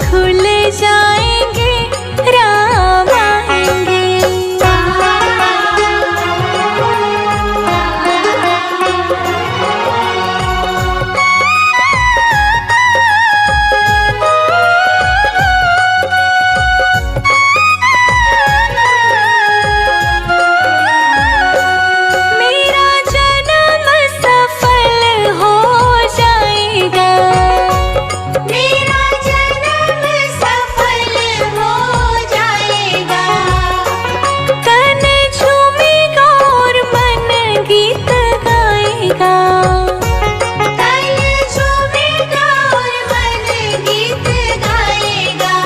खुल जाएंगे, राम आएंगे। मेरा जन्म सफल हो जाएगा, मेरा जन्म सफल हो जाएगा। तन झूमेगा और मन गीत गाएगा, तन झूमेगा और मन गीत गाएगा।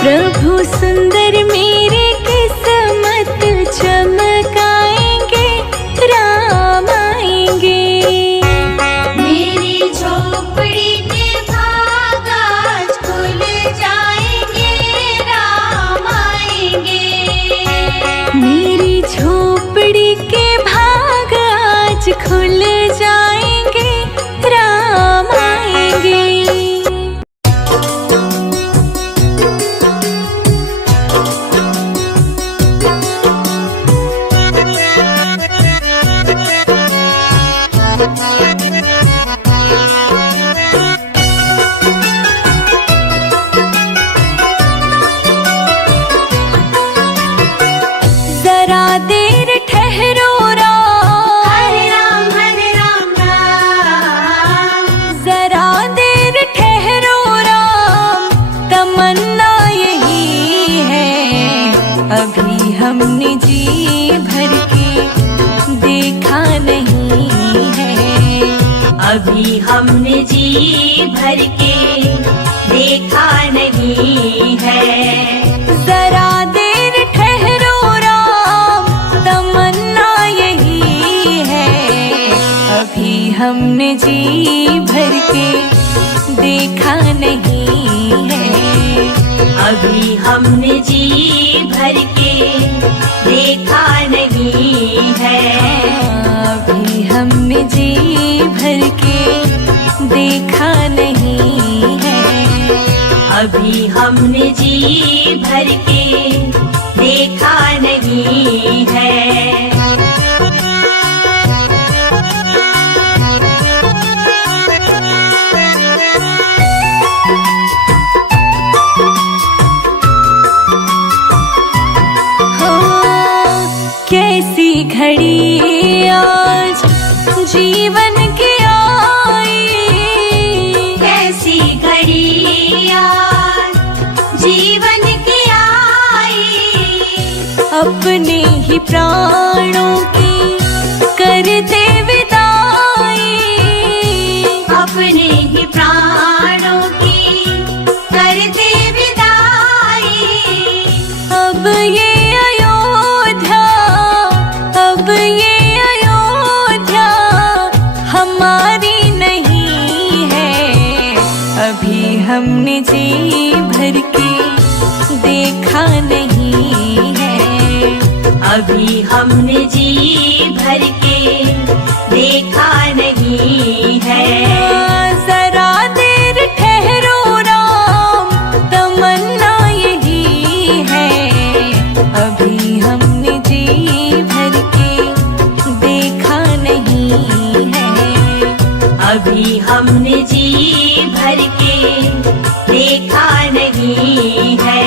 प्रभु सुंदर मेरी किस्मत चमकाएंगे, राम आएंगे। मेरी झोपड़ी के भाग आज खुल जाएंगे, राम आएंगे। मेरी झोपड़ी के भाग आज खुल जाएंगे, राम आएंगे। जरा देर ठहरो राम, हरे राम राम। जरा देर ठहरो राम, तमन्ना यही है। अभी हमने जी भर के देखा नहीं है, अभी हमने जी भर के देखा नहीं है। जरा देर ठहरो राम, तमन्ना यही है। अभी हमने जी भर के देखा नहीं है, अभी हमने जी भर के देखा नहीं है। अभी हमने जी भर के देखा नहीं है, अभी हमने जी भर के देखा नहीं है। कैसी घड़ी आज जीवन की आई, कैसी घड़ी आज जीवन की आई। अपने ही प्राणों की करते विदाई, अपने ही प्राणों की करते विदाई। अब ये अयोध्या, अब ये अयोध्या हमारी नहीं है। अभी हमने जी भर के देखा नहीं है, अभी हमने जी भर के देखा नहीं है। जरा देर ठहरो राम, तमन्ना यही है। अभी हमने जी भर के देखा नहीं है, अभी हमने जी भर के देखा नहीं है।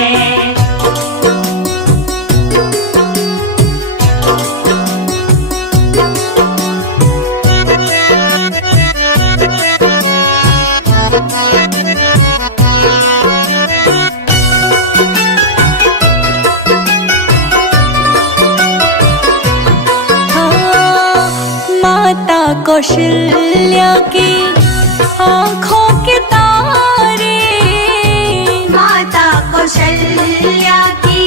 माता कौशल्या की आँखों के तारे, माता कौशल्या की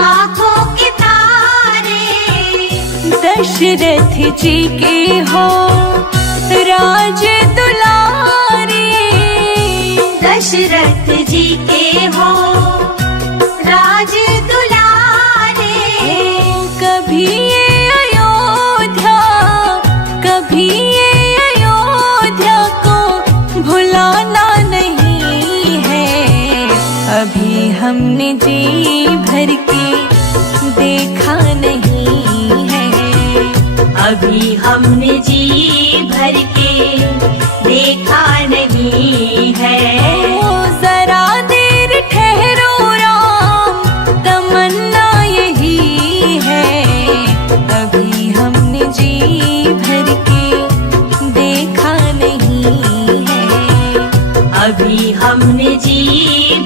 आँखों के तारे। दशरथ जी के हो राज दुलारे, दशरथ जी के हो राज दुलारे। कभी ये अयोध्या, कभी ये अयोध्या को भुलाना नहीं हमने जी भर के देखा नहीं है। अभी हमने जी भर के देखा नहीं है। ओ जरा देर ठहरो राम, तमन्ना यही है। अभी हमने जी भर के देखा नहीं है। अभी हमने जी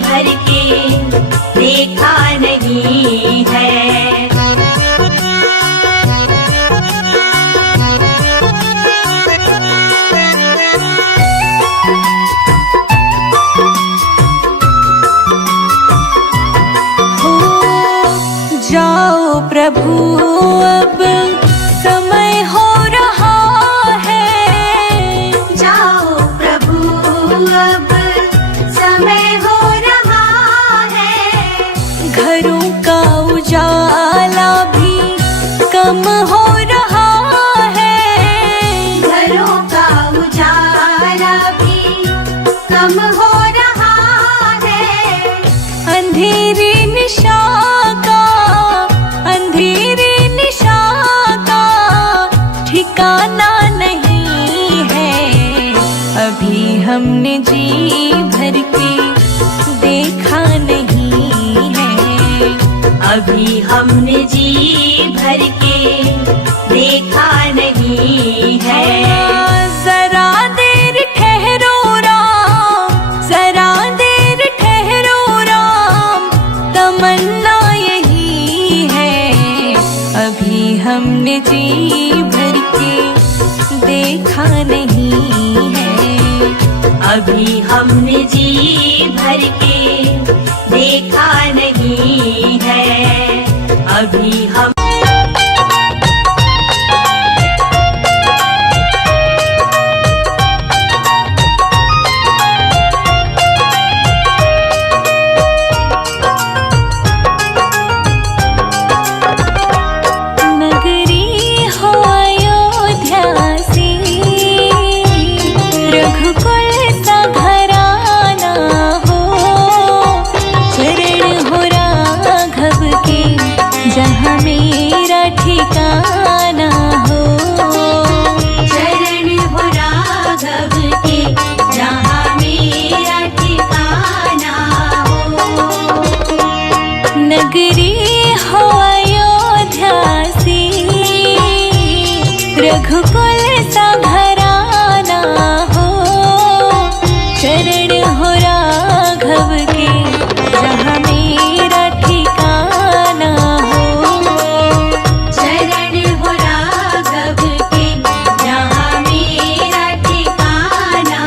भर के देखा नहीं है। जाओ प्रभु अब समय हो रहा है। जाओ प्रभु अब समय हो रहा है। घरों का उजाला भी कम हो रहा है। घरों का उजाला भी कम हो रहा है। अंधेरी निशा ठिकाना नहीं है। अभी हमने जी भर के देखा नहीं है। अभी हमने जी भर के देखा नहीं है। जरा देर ठहरो राम, जरा देर ठहरो राम, तमन्ना यही है। अभी हमने जी भर के देखा नहीं है। अभी हमने जी भर के देखा नहीं है। अभी हम जहाँ मेरा ठिकाना हो। चरण हो राघव के जहाँ मेरा ठिकाना हो। नगरी हो अयोध्या सी, रघुकुल सा घराना हो। चरण हो राघव के जहाँ मेरा ठिकाना हो। चरण हो राघव के जहाँ मेरा ठिकाना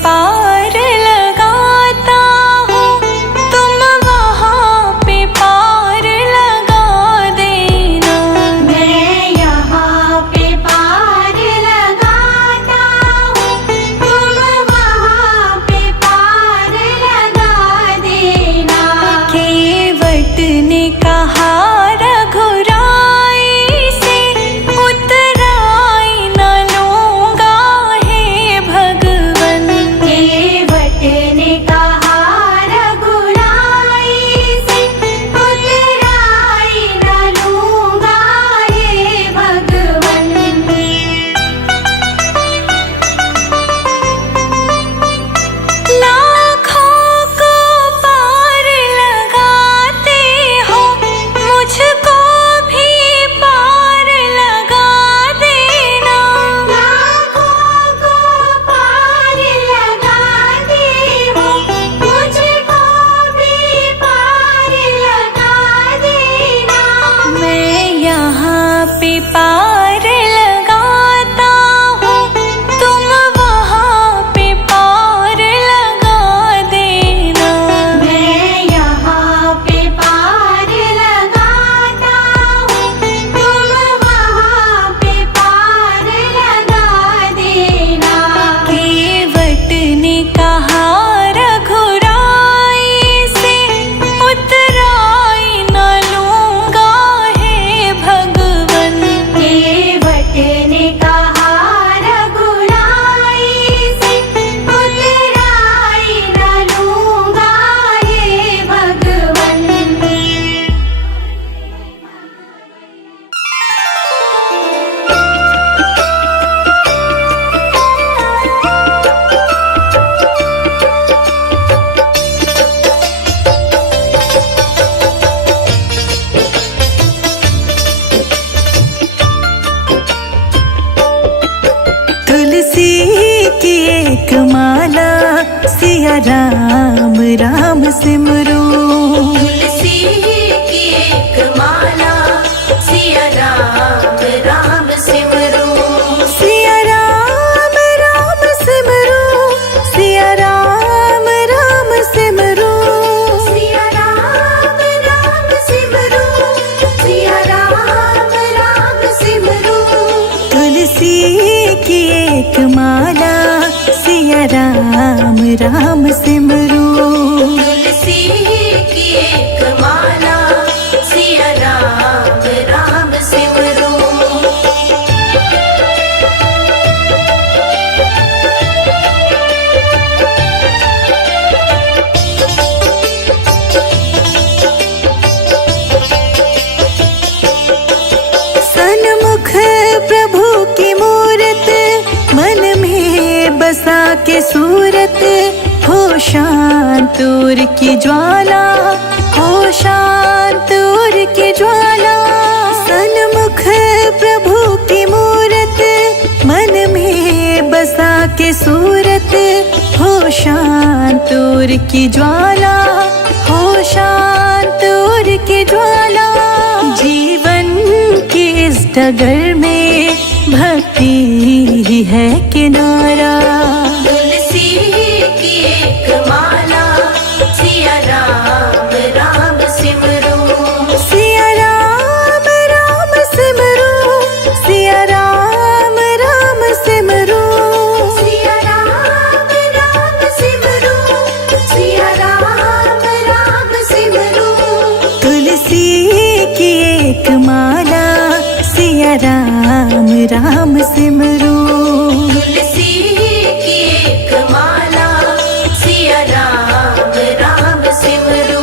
पार लगाता हूँ, तुम वहाँ पे पार लगा देना। मैं यहाँ पे पार लगाता हूँ, तुम वहाँ पे पार लगा देना। केवट ने कहा रघुराई से, उतराई न लूँगा हे भगवन। केवट ने कहा रघुराई से, उतराई न लूँगा हे भगवन। लाखों को पार लगाते हो, मुझको भी पार लगा देना। लाखों को पार लगाते हो, मुझको भी पार लगा देना। मैं यहाँ पे पार लगाता हूँ, तुम वहाँ पे पार लगा देना। मैं यहाँ पे पार लगाता हूँ, तुम वहाँ पे पार लगा देना। केवट ने कहा रघुराई से, उतराई न लूँगा हे भगवन। केवट ने कहा रघुराई से, उतराई न लूँगा हे भगवन। तुलसी की एक माला, सिया राम राम सिमरो। तुलसी की एक माला, सिया राम राम सिमरो। सिया राम राम सिमरो, सिया राम राम सिमरो। सिया राम राम सिमरो, सिया राम राम सिमरो। तुलसी की एक माला, सिया राम राम सिमरो। तुलसी की एक माला, सिया राम राम सिमरो। सन्मुख प्रभु की मूरत, मन में बसा के सूरत, हो शांत उर की ज्वाला, हो शांत उर की ज्वाला। सन्मुख प्रभु की मूरत, मन में बसा के सूरत, हो शांत उर की ज्वाला, हो शांत उर की ज्वाला। जीवन की इस डगर में भक्ति ही है किनारा। तुलसी की एक माला, सिया राम राम सिमरो। सिया राम राम सिमरो, सिया राम राम सिमरो। सिया राम राम सिमरो, सिया राम राम सिमरो। तुलसी की एक माला, सिया राम राम सिमरो। तुलसी की एक माला, सिया राम राम सिमरो।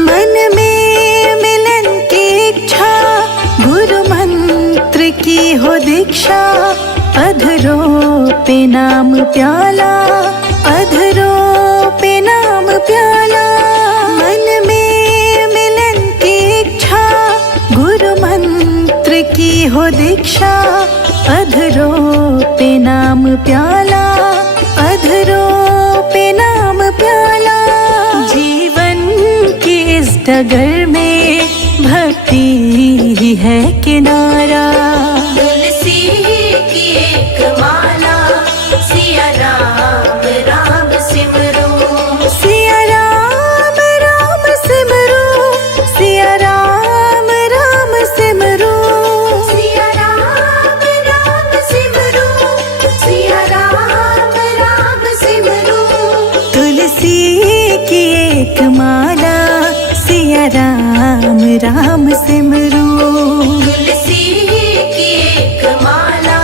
मन में मिलन की इच्छा, गुरु मंत्र की हो दीक्षा। अधरों पे नाम प्याला, अधरों पे नाम प्याला। मन में मिलन की इच्छा, गुरु मंत्र की हो दीक्षा, अधरों पे नाम प्याला, अधरों पे नाम प्याला। जीवन की इस डगर में भक्ति ही है किनारा। तुलसी की एक माला, सिया राम राम सिमरो, सिया राम राम सिमरो, सिया राम राम सिमरो, सिया राम राम सिमरो, सिया राम राम सिमरो। तुलसी की एक माला, सिया राम राम सिमरो। तुलसी की एक माला,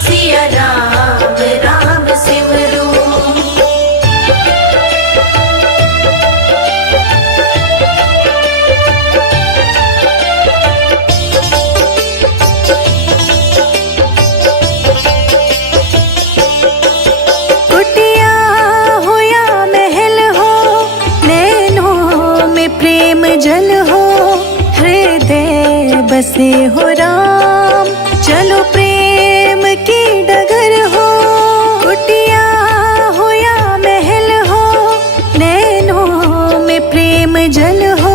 सिया राम राम सिमरो। कुटिया हो या महल हो, नैनों में प्रेम जल हो, हृदय बसे हो राम, चलो प्रेम की डगर हो। कुटिया हो या महल हो, नैनों में प्रेम जल हो,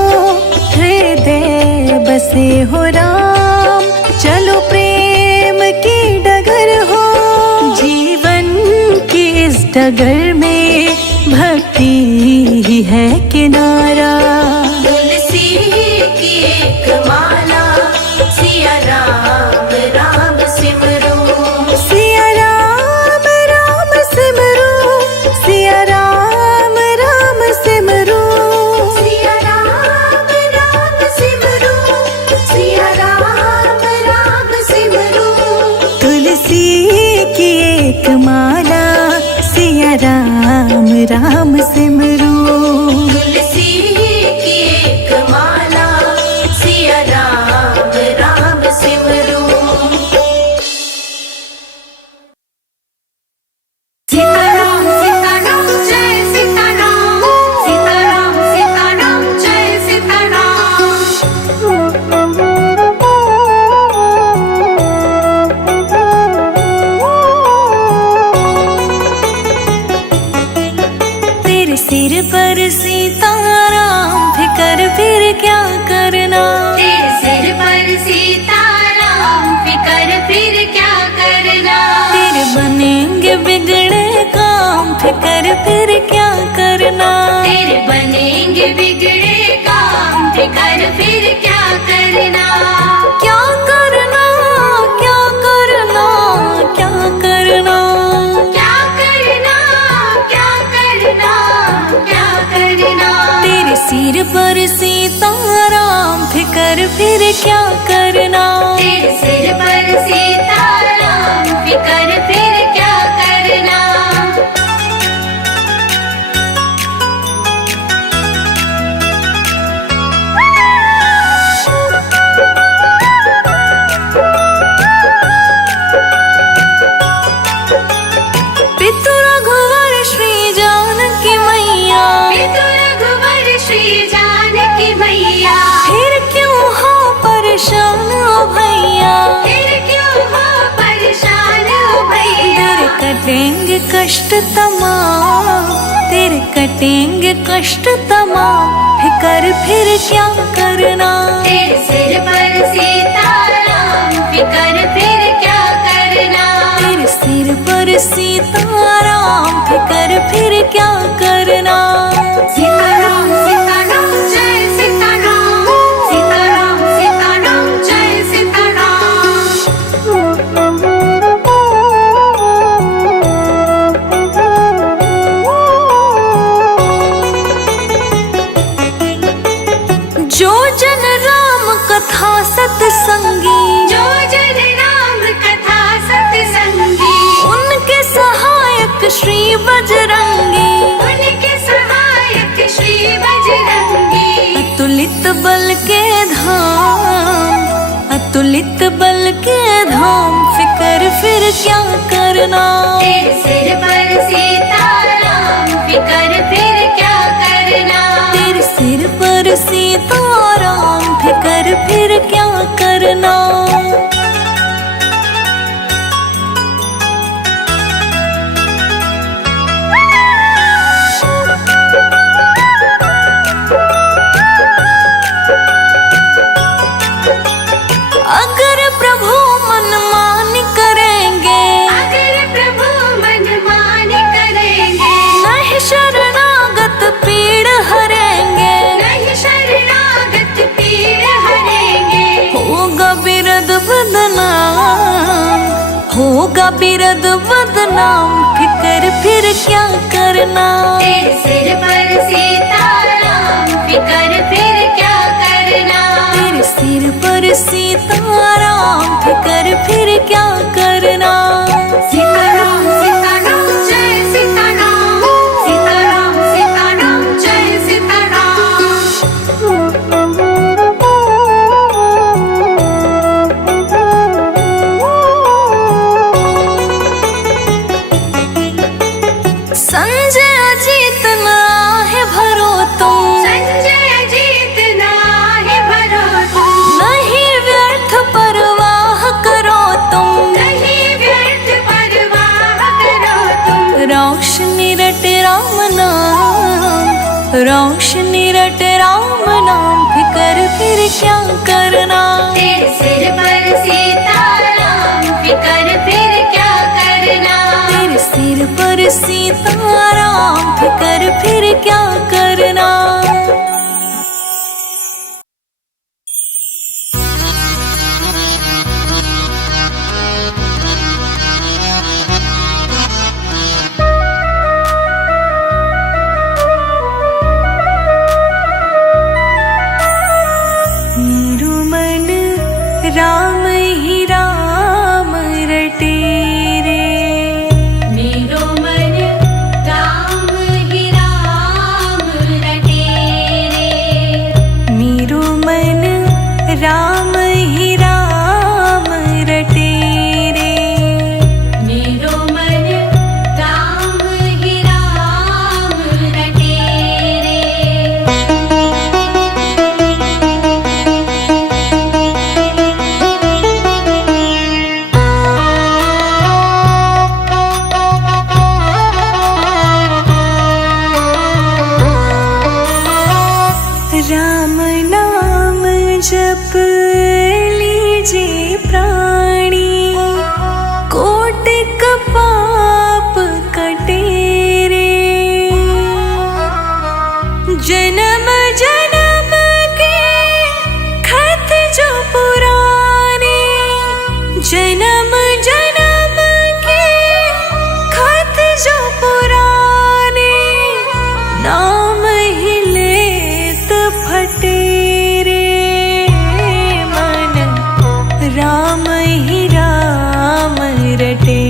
हृदय बसे हो राम, चलो प्रेम की डगर हो। जीवन की इस डगर में भक्ति ही है किनारा। तुलसी की एक माला, सिया राम राम सिमरो, सिया राम राम सिमरो, सिया राम राम सिमरो, सिया राम राम सिमरो, सिया राम राम सिमरो। तुलसी की एक माला, सिया राम राम सिमरो। तुलसी की एक माला, सिया राम राम सिमरो। सीताराम सीताराम जय सीताराम, सीताराम सीताराम जय सीताराम। तेरे सिर पर सीताराम, फिकर फिर क्या करना। तेरे सिर पर सीताराम, फिकर फिर क्या करना। तेरे बनेंगे बिगड़े काम, फिकर फिर क्या करना। तेरे बनेंगे बिगड़े काम, फिकर फिर क्या करना। क्या करना, क्या करना, क्या करना। क्या करना, क्या करना, क्या करना। तेरे सिर पर सीताराम, फिकर फिर क्या करना। तेरे सिर पर सीताराम, फिकर फिर क्या करना। पितु रघुवर श्री जानकी मैया, पितु रघुवर श्री जानकी मैया, फिर क्यों हो परेशान ओ भैया। फिर क्यों हो परेशान ओ भैया। तेरे कटेंगे कष्ट तमाम, तेरे कटेंगे कष्ट तमाम, फिकर फिर क्या करना। तेरे सिर पर सीताराम, फिकर फिर क्या करना। तेरे सिर पर सीताराम, फिकर फिर क्या करना। सीताराम सीताराम जय सीताराम, सीताराम सीताराम जय सीताराम। जो जन राम कथा सत्संगी, जो जन राम कथा सत्संगी, उनके सहायक श्री बजरंगी। उनके सहायक श्री बजरंगी। अतुलित बल के धाम, अतुलित बल के धाम, फिकर फिर क्या करना। तेरे सिर पर सीताराम, फिकर फिर क्या करना। तेरे सिर पर सीताराम, फिकर फिर क्या करना। अगर प्रभु मनमान करेंगे, अगर प्रभु मनमान करेंगे, नहीं शरणागत पीड़ हरेंगे, नहीं शरणागत पीड़ हरेंगे। होगा बिरद बदनाम, होगा बिरद बदनाम, फिकर फिर क्या करना। तेरे सिर पर सीताराम, फिकर फिर क्या करना। तेरे सिर पर सीताराम, फिकर फिर क्या करना। सीताराम सीताराम जय सीताराम, सीताराम सीताराम जय सीताराम। संजय अजीत ना है भरो तुम, संजय जीत ना है भरो तुम, नहीं व्यर्थ परवाह करो तुम, नहीं व्यर्थ परवाह करो तुम। रोशनी रट राम नाम, रोशनी रट राम नाम, फिकर फिर क्या करना। तेरे सिर पर सीताराम, फिकर फिर क्या करना। तेरे सिर पर सीताराम, फिकर फिर क्या करना। मेरू मन राम ही राम रटे रे, मेरो मन राम ही राम रटे रे। मेरू मन राम ही राम रटे रे। मेरो मन राम ही राम रटे रे। राम नाम जप लीजिए प्राणी, कोटिक पाप कटे रे। जन्म जन्म के खत जो पुराने, जन्म जन्म के खत जो पुराने, नाम ही लेत फटे रे। मन राम ही राम रटे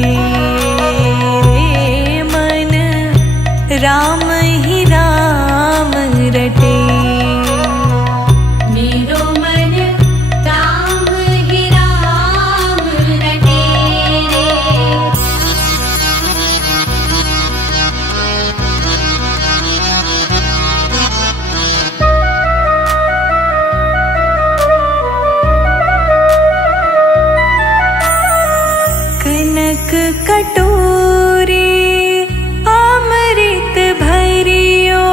रे, मन राम ही राम रटे। मेरो मन राम ही राम रटे रे। कनक कटोरे अमृत भरियो,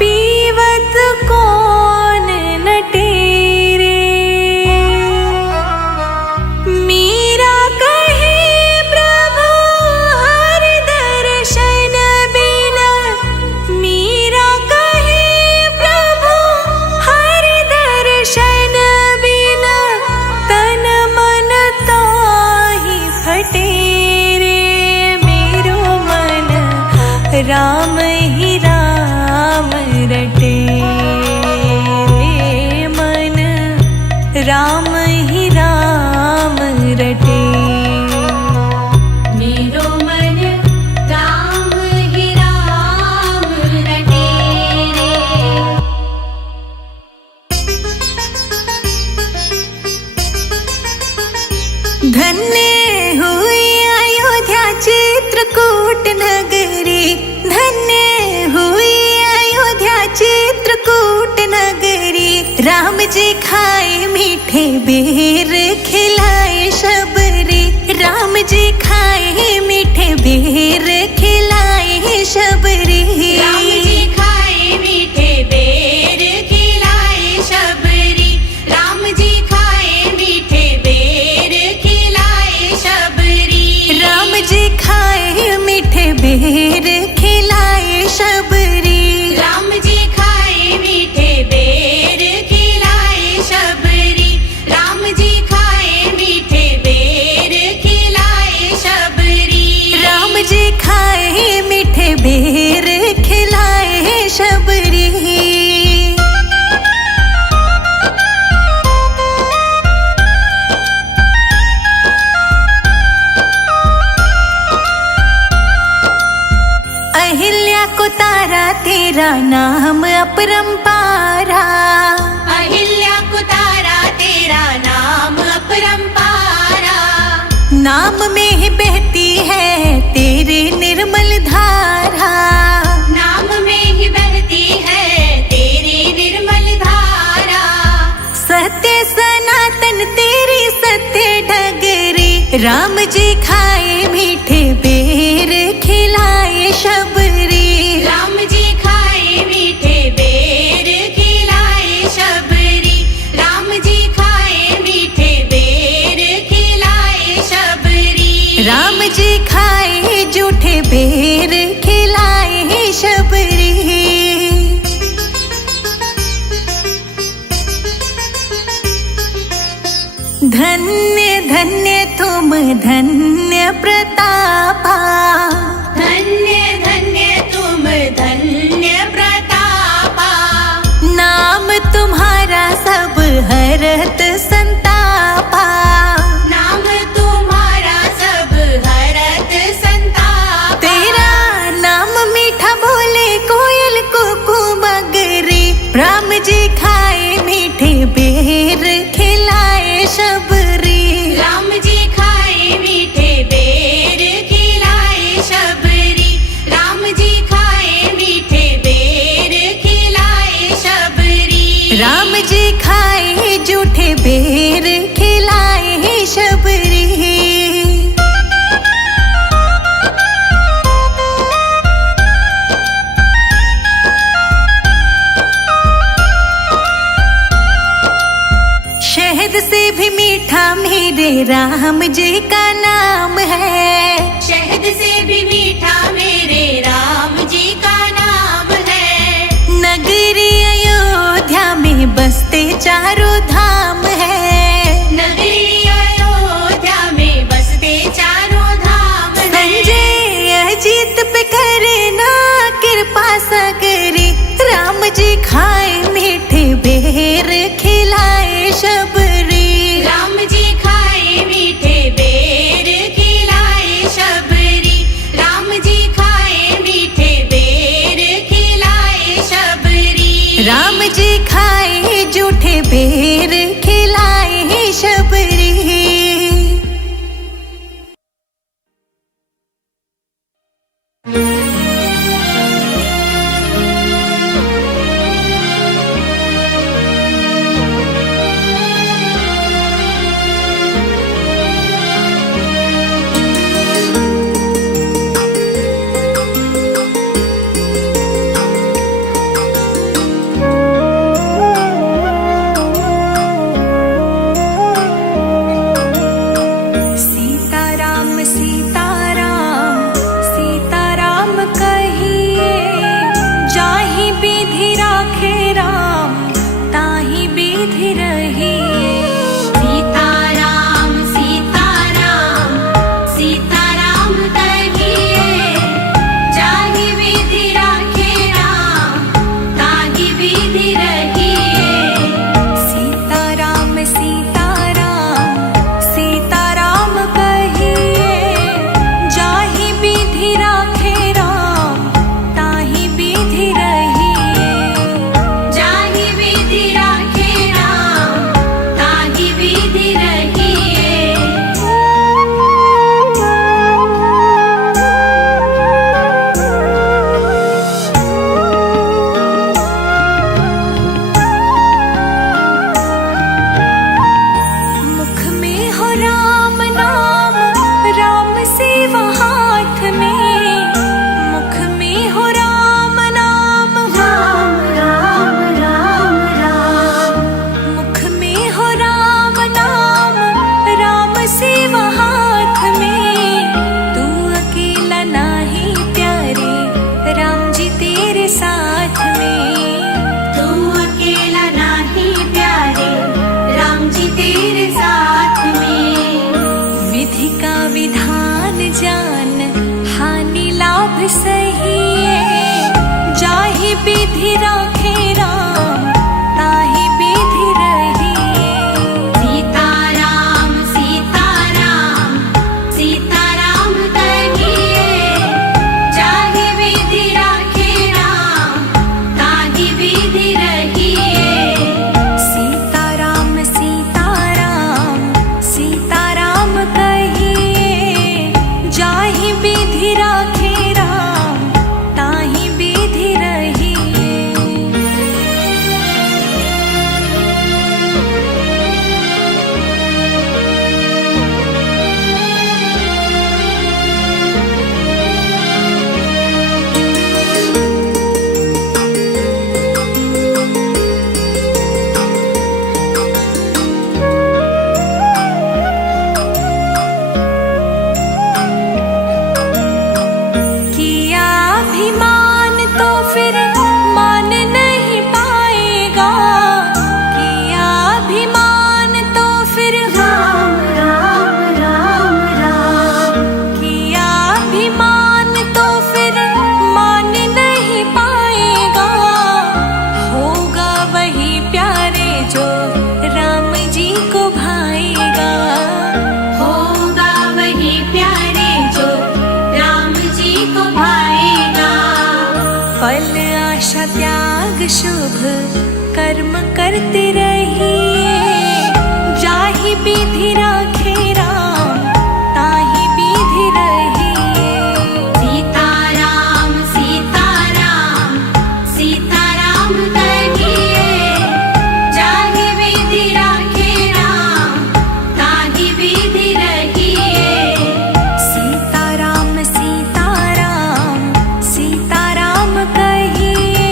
पीवत कौन नटे रे। मीरा कहे प्रभु हर दर्शन बिना, मीरा कहे प्रभु हर दर्शन बिना, तन मन ताहि फटे रे। मेरो मन राम ही राम रटे रे, मन राम ही राम रटे। मेरो मन राम ही राम रटे रे। धन्य हुई अयोध्या चित्रकूट नगरी, धन्य हुई अयोध्या चित्रकूट नगरी। राम जी खाए मीठे बेर, खिलाए शबरी। राम जी खाए मीठे बेर, खिलाए शबरी। राम जी खाए मीठे बेर, खिलाए शबरी। राम जी खाए मीठे बेर खिलाए शबरी। राम जी खाए मीठे बेर खिलाए शबरी। राम जी खाए मीठे बेर खिलाए शबरी। राम जी खाए मीठे बेर खिलाए शबरी। अहिल्या को तारा तेरा नाम अपरंपारा। अहिल्या को तारा तेरा नाम अपरंपारा। नाम में ही बहती है तेरी निर्मल धारा। नाम में ही बहती है तेरी निर्मल धारा। सत्य सनातन तेरी सत्य डगरी। राम जी खाए मीठे बेर खिलाए शबरी। राम जी खाए मीठे बेर खिलाए शबरी। राम जी खाए मीठे बेर खिलाए शबरी। राम जी खाए जूठे बेर खिलाए शबरी। धन्य धन्य तुम धन्य प्रतापा। धन्य धन्य तुम धन्य प्रतापा। नाम तुम्हारा सब हरत संतापा। नाम तुम्हारा सब हरत संतापा। तेरा नाम मीठा बोले कोयल कुकू मगरी। राम जी खाए मीठे बेर खिलाए शबरी। राम जी खाए मीठे बेर खिलाए शबरी। राम जी खाए मीठे बेर खिलाए शबरी। राम जी खाए जूठे बेर खिलाए शबरी। शहद से भी मीठा मेरे राम जी का नाम है। शहद से भी मीठा मेरे राम जी का नाम है। नगरी अयोध्या में बसते चारों धाम है। नगरी अयोध्या में बसते चारों धाम है। संजय अजीत पे करे ना कृपा सगरी। राम जी खाए मीठे बेर खिलाए शबरी। राम जी खाए मीठे बेर खिलाए शबरी। राम जी खाए मीठे बेर खिलाए शबरी। राम जी खाए जूठे बेर सही जाहि विधि राखे राम ताहि विधि रहिए। सीताराम सीताराम सीताराम कहिए जाहि विधि राखे राम ताहि विधि रहिए। सीताराम सीताराम सीताराम कहिए जाहि विधि राखे राम ताहि विधि रहिए। किया अभिमान तो फिर मान नहीं पाएगा। किया अभिमान तो फिर राम राम राम राम किया अभिमान तो फिर मान नहीं पाएगा। होगा वही प्यारे जो राम जी को भाएगा। होगा वही प्यारे जो राम जी को भाएगा। फल आशा त्याग शुभ कर्म करते रहिए जाहि विधि राखे राम ताहि विधि रहिए। सीताराम सीताराम सीताराम कहिए जाहि विधि राखे राम ताहि विधि रहिए। सीताराम सीताराम सीताराम कहिए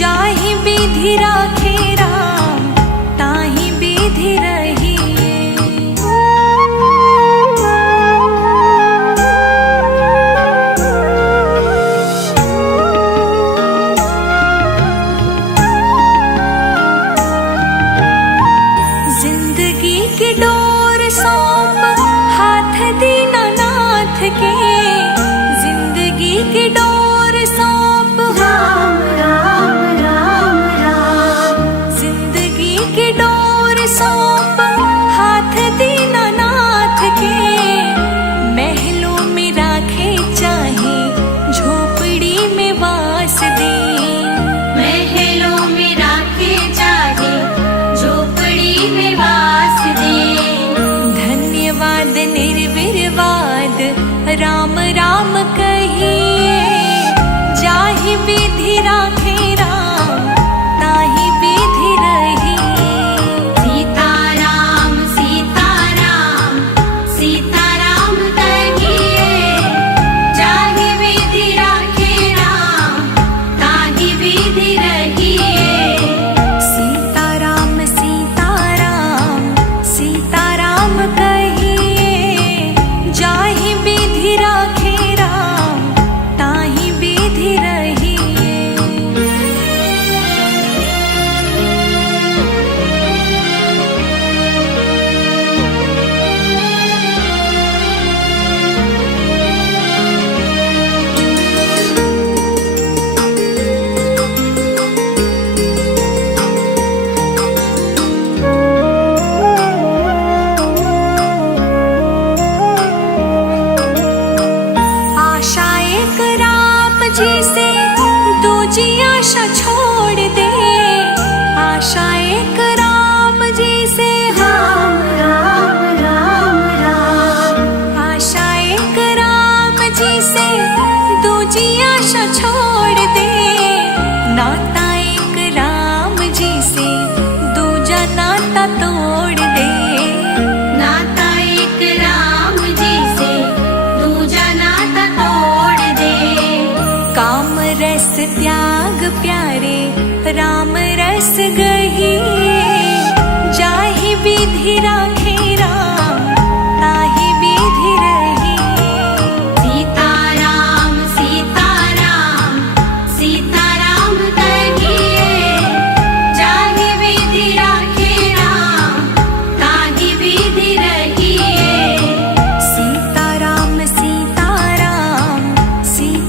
जाहि विधि राखे राम ताहि विधि रहिए। जिंदगी की डोर सौंप हाथ दीनानाथ के। जिंदगी की डोर सौंप राम राम राम राम जिंदगी की डोर सौंप हाथ दीनानाथ के। महलों में राखे चाहे झोपड़ी में वास दे। महलों में राखे चाहे झोपड़ी में वास दे। धन्यवाद निर्विवाद राम राम कहिए जाहि विधि राखे राम ताहि विधि रहिए। सीताराम सीताराम सीताराम कहिए जाहि विधि राखे राम ताहि विधि रहिए। सीताराम सीताराम सीताराम कहिए जाहि विधि राखे राम ताहि विधि रहिए। आशा एक राम जी से दूजी आशा छोड़ दे। आशा एक राम जी से राम राम राम राम आशा एक राम जी से दूजी आशा छोड़ दे। नाता एक राम जी से दूजा नाता तोड़ दे। नाता एक राम जी से दूजा नाता तोड़ दे। काम रस त्याग प्यारे राम रस गहिए जाहि विधि राखे राम ताहि विधि रहिए। सीताराम सीताराम सीताराम कहिए जाहि विधि राखे राम ताहि विधि रहिए। सीताराम सीताराम सीताराम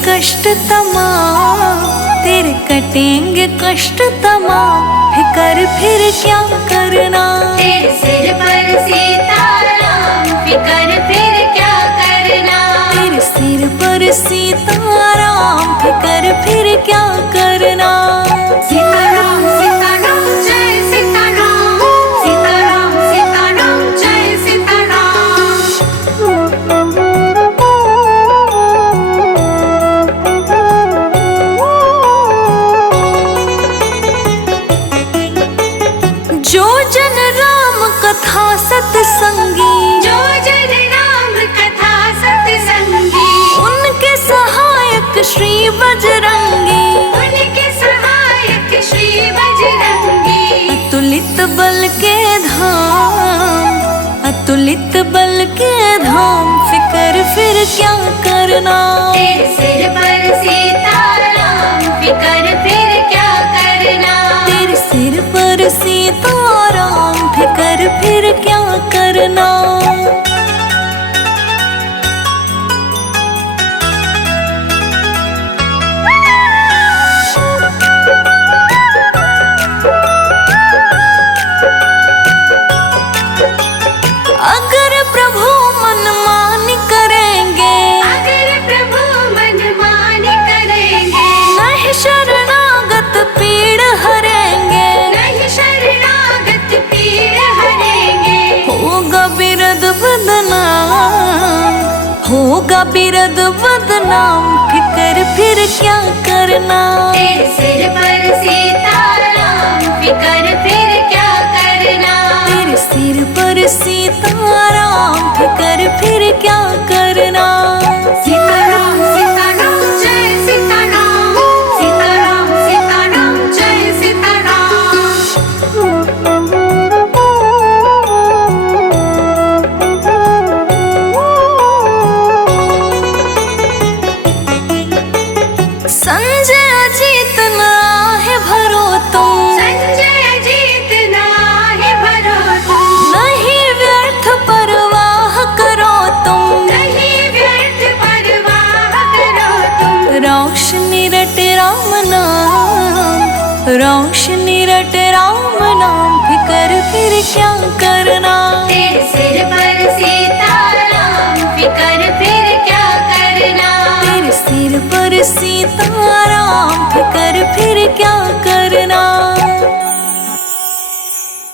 कष्ट तमाम, तेरे कटेंगे कष्ट तमाम, फिकर फिर क्या करना। तेरे सिर पर सीताराम, फिकर फिर क्या करना। तेरे सिर पर सीताराम, फिकर फिर क्या करना। सीताराम सीताराम जय सीताराम, सीताराम सीताराम जय सीताराम। जो जन राम कथा सत्संगी, जो जन राम कथा सत्संगी, उनके सहायक श्री बजरंगी। उनके सहायक श्री बजरंगी। अतुलित बल के धाम, अतुलित बल के धाम, फिकर फिर क्या करना। तेरे सिर पर सीताराम, फिकर फिर क्या करना। तेरे सिर पर सीताराम, फिकर फिर क्या करना। अगर प्रभु मनमानी करेंगे, अगर प्रभु मनमानी करेंगे, नहीं शरणागत पीड़ हरेंगे। नहीं शरणागत पीड़ हरेंगे। होगा बिरद बदनाम, होगा बिरद बदनाम, फिकर फिर क्या करना। तेरे सिर पर सीताराम, फिकर फिर क्या करना। तेरे सिर पर सीताराम, फिकर फिर क्या करना। सीताराम सीताराम जय सीताराम, सीताराम सीताराम जय सीताराम। संजय अजीत न आहे भरो तुम, संजय जीत नाहि भरो तुम, नहीं व्यर्थ परवाह करो तुम। नहीं व्यर्थ परवाह करो तुम। रोशनी रट राम नाम, रोशनी रट राम नाम, फिकर फिर क्या करना। तेरे सिर पर सीता